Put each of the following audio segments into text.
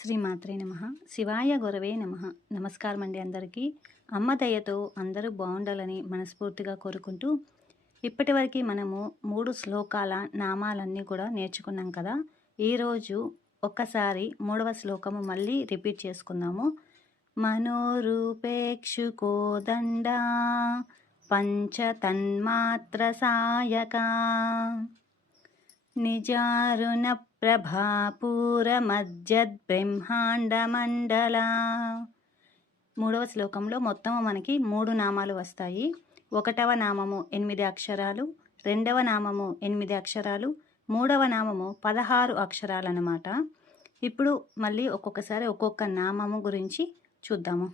శ్రీమాత్రే నమః. శివాయ గురవే నమః. నమస్కారం అండి అందరికీ. అమ్మ దయతో అందరూ బాగుండాలని మనస్ఫూర్తిగా కోరుకుంటూ, ఇప్పటివరకు మనము 3 శ్లోకాల నామాలన్నీ కూడా నేర్చుకున్నాం కదా. ఈరోజు ఒక్కసారి 3వ శ్లోకము మళ్ళీ రిపీట్ చేసుకుందాము. మనోరూపేక్షుకోదండా పంచతన్మాత్ర సాయకా నిజారుణ ప్రభాపూరమజ్జద్బ్రహ్మాండమండలా. 3వ శ్లోకంలో మొత్తం మనకి 3 నామాలు వస్తాయి. 1వ నామము 8 అక్షరాలు, 2వ నామము 8 అక్షరాలు, 3వ నామము 16 అక్షరాలన్నమాట. ఇప్పుడు మళ్ళీ ఒక్కొక్కసారి ఒక్కొక్క నామము గురించి చూద్దాము.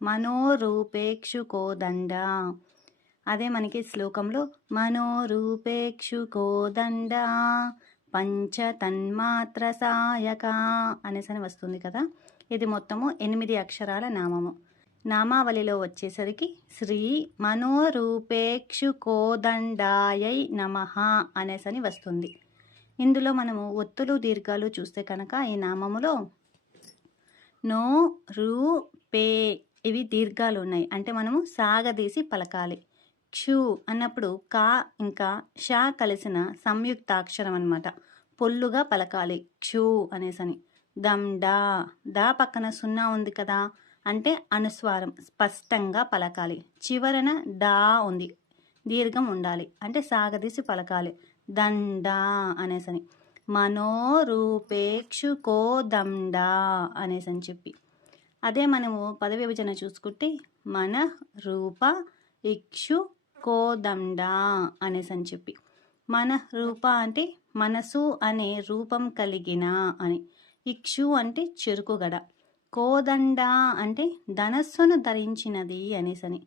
మనోరూపేక్షుకోదండ, అదే మనకి శ్లోకంలో మనోరూపేక్షుకోదండ పంచతన్మాత్ర సాయక అనేసని వస్తుంది కదా. ఇది మొత్తము 8 అక్షరాల నామము. నామావళిలో వచ్చేసరికి శ్రీ మనోరూపేక్షుకోదండాయై నమః అనేసని వస్తుంది. ఇందులో మనము ఒత్తులు దీర్ఘాలు చూస్తే కనుక ఈ నామములో నో రూ పే ఇవి దీర్ఘాలు ఉన్నాయి, అంటే మనము సాగదీసి పలకాలి. క్షు అన్నప్పుడు కా ఇంకా షా కలిసిన సంయుక్తాక్షరం అన్నమాట, పొల్లుగా పలకాలి క్షు అనేసని. దమ్ డా, దా పక్కన 0 ఉంది కదా, అంటే అనుస్వారం స్పష్టంగా పలకాలి. చివరన డా ఉంది, దీర్ఘం ఉండాలి, అంటే సాగదీసి పలకాలి. దండా అనేసని. మనోరూపేక్షుకోదండా అనేసని చెప్పి. అదే మనము పద విభజన చూసుకుంటే మన రూప ఇక్షు కోదండ అనేసని చెప్పి. మన రూప అంటే మనసు అనే రూపం కలిగిన అని. ఇక్షు అంటే చెరుకుగడ. కోదండ అంటే ధనస్సును ధరించినది అనేసని.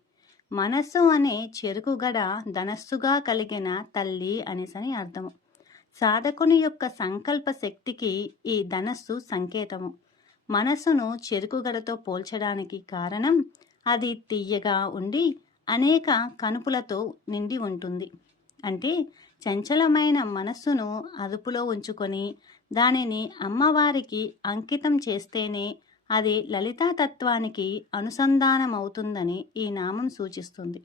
మనస్సు అనే చెరుకుగడ ధనస్సుగా కలిగిన తల్లి అనేసని అర్థము. సాధకుని యొక్క సంకల్ప శక్తికి ఈ ధనస్సు సంకేతము. మనస్సును చెరుకుగడతో పోల్చడానికి కారణం అది తియ్యగా ఉండి అనేక కనుపులతో నిండి ఉంటుంది. అంటే చంచలమైన మనస్సును అదుపులో ఉంచుకొని దానిని అమ్మవారికి అంకితం చేస్తేనే అది లలితాతత్వానికి అనుసంధానమవుతుందని ఈ నామం సూచిస్తుంది.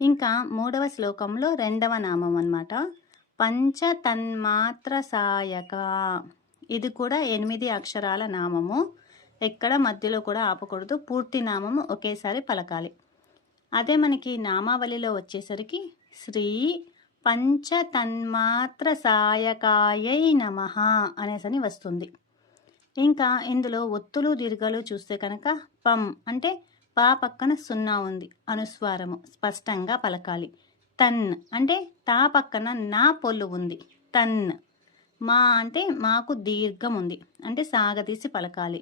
ఇంకా 3వ శ్లోకంలో 2వ నామం అన్నమాట, పంచతన్మాత్ర సాయక. ఇది కూడా 8 అక్షరాల నామము. ఎక్కడ మధ్యలో కూడా ఆపకూడదు, పూర్తి నామము ఒకేసారి పలకాలి. అదే మనకి నామావళిలో వచ్చేసరికి శ్రీ పంచతన్మాత్ర సాయకాయై నమః అనేసని వస్తుంది. ఇంకా ఇందులో ఒత్తులు దీర్ఘాలు చూస్తే కనుక పం అంటే పా పక్కన 0 ఉంది, అనుస్వారము స్పష్టంగా పలకాలి. తన్ అంటే తా పక్కన నా పొల్లు ఉంది, తన్. మా అంటే మాకు దీర్ఘం ఉంది, అంటే సాగదీసి పలకాలి.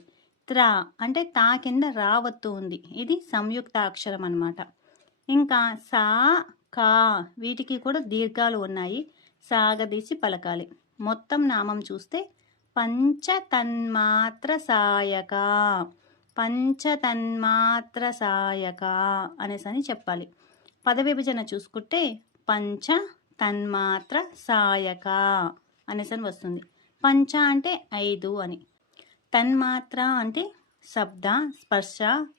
త్రా అంటే తా కింద రావత్తు ఉంది, ఇది సంయుక్తాక్షరం అన్నమాట. ఇంకా సా కా వీటికి కూడా దీర్ఘాలు ఉన్నాయి, సాగదీసి పలకాలి. మొత్తం నామం చూస్తే పంచతన్మాత్ర సాయక, పంచతన్మాత్ర సాయక అనేసని చెప్పాలి. పద విభజన చూసుకుంటే పంచ తన్మాత్ర సాయక అనేసని వస్తుంది. పంచ అంటే 5 అని, తన్మాత్ర అంటే శబ్ద స్పర్శ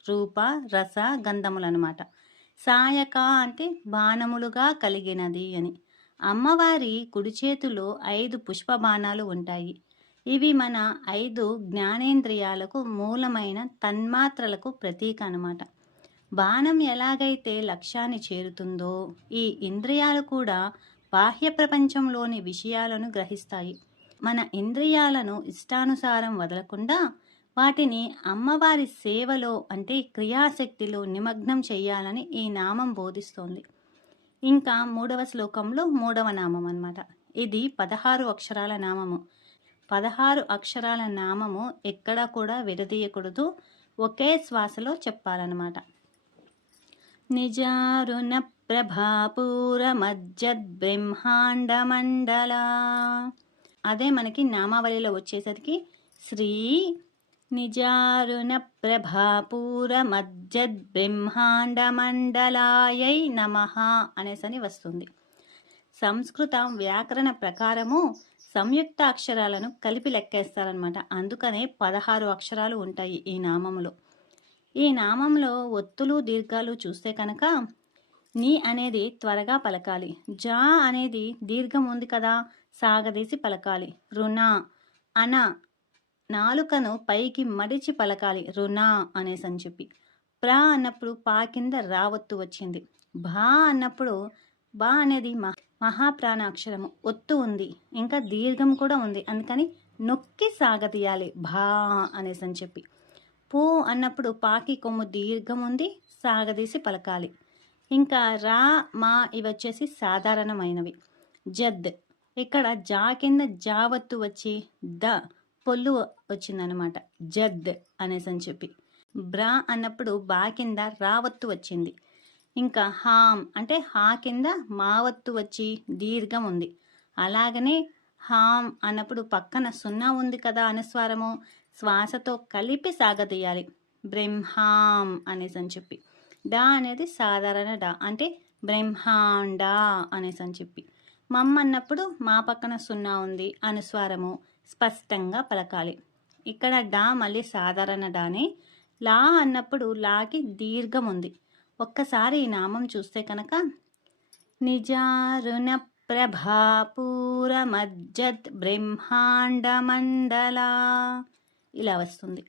రూప రస గంధములు అనమాట. సాయక అంటే బాణములుగా కలిగినది అని. అమ్మవారి కుడి చేతిలో 5 పుష్ప బాణాలు ఉంటాయి. ఇవి మన 5 జ్ఞానేంద్రియాలకు మూలమైన తన్మాత్రలకు ప్రతీక అన్నమాట. బాణం ఎలాగైతే లక్ష్యాన్ని చేరుతుందో ఈ ఇంద్రియాలు కూడా బాహ్య ప్రపంచంలోని విషయాలను గ్రహిస్తాయి. మన ఇంద్రియాలను ఇష్టానుసారం వదలకుండా వాటిని అమ్మవారి సేవలో అంటే క్రియాశక్తిలో నిమగ్నం చేయాలని ఈ నామం బోధిస్తోంది. ఇంకా 3వ శ్లోకంలో 3వ నామం అన్నమాట. ఇది 16 అక్షరాల నామము. 16 అక్షరాల నామము ఎక్కడా కూడా విడదీయకూడదు, ఒకే శ్వాసలో చెప్పాలన్నమాట. నిజారుణ ప్రభాపూరమజ్జద్బ్రహ్మాండమండలా. అదే మనకి నామావళిలో వచ్చేసరికి శ్రీ నిజారుణ ప్రభాపూరమజ్జద్బ్రహ్మాండమండలాయై నమః అనేసని వస్తుంది. సంస్కృత వ్యాకరణ ప్రకారము సంయుక్త అక్షరాలను కలిపి లెక్కేస్తారనమాట. అందుకనే 16 అక్షరాలు ఉంటాయి ఈ నామములో. ఈ నామంలో ఒత్తులు దీర్ఘాలు చూస్తే కనుక నీ అనేది త్వరగా పలకాలి. జా అనేది దీర్ఘం ఉంది కదా, సాగదీసి పలకాలి. రుణ అన నాలుకను పైకి మడిచి పలకాలి. రుణ అనేసని చెప్పి. ప్ర అన్నప్పుడు పా కింద రావత్తు వచ్చింది. భా అన్నప్పుడు బా అనేది మహాప్రాణ అక్షరము, ఒత్తు ఉంది, ఇంకా దీర్ఘం కూడా ఉంది, అందుకని నొక్కి సాగదీయాలి భా అనేసని చెప్పి. పూ అన్నప్పుడు పాకి కొమ్ము దీర్ఘం ఉంది, సాగదీసి పలకాలి. ఇంకా రా మా ఇవి వచ్చేసి సాధారణమైనవి. జద్ ఇక్కడ జా కింద జావత్తు వచ్చి ద పొల్లు వచ్చిందనమాట. జద్ అనేసని చెప్పి. బ్రా అన్నప్పుడు బా కింద రావత్తు వచ్చింది. ఇంకా హామ్ అంటే హా కింద మావత్తు వచ్చి దీర్ఘం ఉంది. అలాగనే హామ్ అన్నప్పుడు పక్కన సున్నా ఉంది కదా అనుస్వారము, శ్వాసతో కలిపి సాగదీయాలి. బ్రహ్మాం అనేసని చెప్పి. డా అనేది సాధారణ డా అంటే బ్రహ్మాండా అనేసని చెప్పి. మమ్ అన్నప్పుడు మా పక్కన సున్నా ఉంది, అనుస్వారము స్పష్టంగా పలకాలి. ఇక్కడ డా మళ్ళీ సాధారణ డానే. లా అన్నప్పుడు లాకి దీర్ఘం ఉంది. ఒక్కసారి ఈ నామం చూస్తే కనుక నిజారుణ ప్రభాపూర మజ్జత్ బ్రహ్మాండ మండల ఇలా వస్తుంది.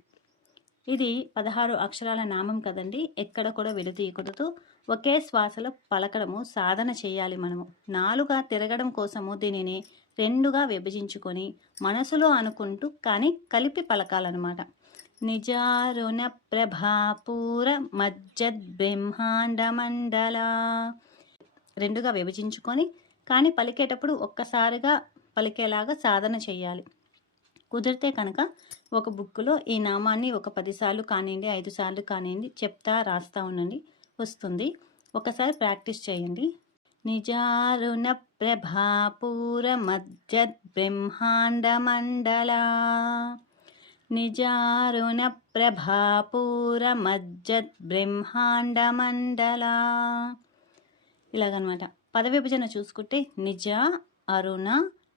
ఇది 16 అక్షరాల నామం కదండి. ఎక్కడ కూడా విడదీయకూడదు. ఒకే శ్వాసలో పలకడము సాధన చేయాలి మనము. 4గా తిరగడం కోసము దీనిని 2గా విభజించుకొని మనసులో అనుకుంటూ కానీ కలిపి పలకాలన్నమాట. నిజారుణ ప్రభాపూర మజ్జద్ బ్రహ్మాండ మండల 2గా విభజించుకొని కానీ పలికేటప్పుడు ఒక్కసారిగా పలికేలాగా సాధన చేయాలి. కుదిరితే కనుక ఒక బుక్లో ఈ నామాన్ని ఒక 10 సార్లు కానివ్వండి, 5 సార్లు కానివ్వండి చెప్తా రాస్తా ఉండండి, వస్తుంది. ఒకసారి ప్రాక్టీస్ చేయండి. నిజారుణ ప్రభాపూర మజ్జద్ బ్రహ్మాండ మండల. నిజారుణ ప్రభాపూర మజ్జత్ బ్రహ్మాండ మండల. ఇలాగనమాట. పద విభజన చూసుకుంటే నిజ అరుణ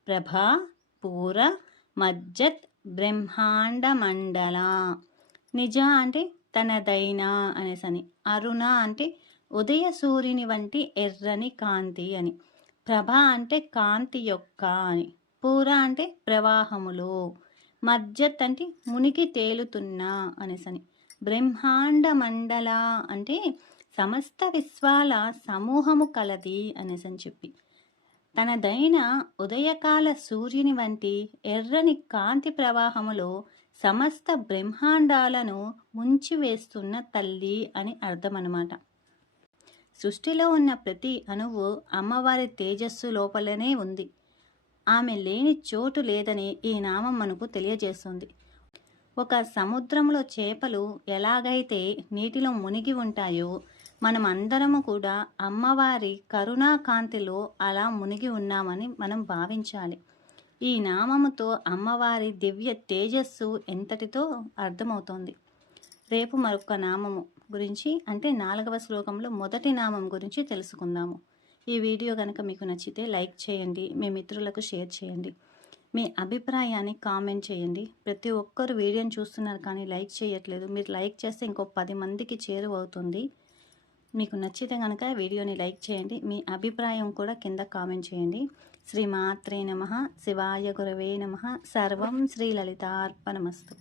ప్రభ పూర మజ్జత్ బ్రహ్మాండ మండల. నిజ అంటే తనదైన అనేసని. అరుణ అంటే ఉదయ సూర్యుని వంటి ఎర్రని కాంతి అని. ప్రభ అంటే కాంతి యొక్క అని. పూర అంటే ప్రవాహములో. మజ్జత్ అంటే మునిగి తేలుతున్నా అనేసని. బ్రహ్మాండ మండల అంటే సమస్త విశ్వాల సమూహము కలది అనేసని చెప్పి. తనదైన ఉదయకాల సూర్యుని వంటి ఎర్రని కాంతి ప్రవాహములో సమస్త బ్రహ్మాండాలను ముంచివేస్తున్న తల్లి అని అర్థం అన్నమాట. సృష్టిలో ఉన్న ప్రతి అణువు అమ్మవారి తేజస్సు లోపలనే ఉంది. ఆమె లేని చోటు లేదని ఈ నామం మనకు తెలియజేస్తుంది. ఒక సముద్రంలో చేపలు ఎలాగైతే నీటిలో మునిగి ఉంటాయో మనం అందరము కూడా అమ్మవారి కరుణాకాంతిలో అలా మునిగి ఉన్నామని మనం భావించాలి. ఈ నామముతో అమ్మవారి దివ్య తేజస్సు ఎంతటితో అర్థమవుతోంది. రేపు మరొక నామము గురించి అంటే 4వ శ్లోకంలో మొదటి నామం గురించి తెలుసుకుందాము. ఈ వీడియో కనుక మీకు నచ్చితే లైక్ చేయండి, మీ మిత్రులకు షేర్ చేయండి, మీ అభిప్రాయాన్ని కామెంట్ చేయండి. ప్రతి ఒక్కరు వీడియోని చూస్తున్నారు కానీ లైక్ చేయట్లేదు. మీరు లైక్ చేస్తే ఇంకో 10 మందికి చేరువవుతుంది. మీకు నచ్చితే కనుక వీడియోని లైక్ చేయండి. మీ అభిప్రాయం కూడా కింద కామెంట్ చేయండి. శ్రీమాత్రే నమః. శివాయ గురవే నమః. సర్వం శ్రీ లలితార్పణమస్తు.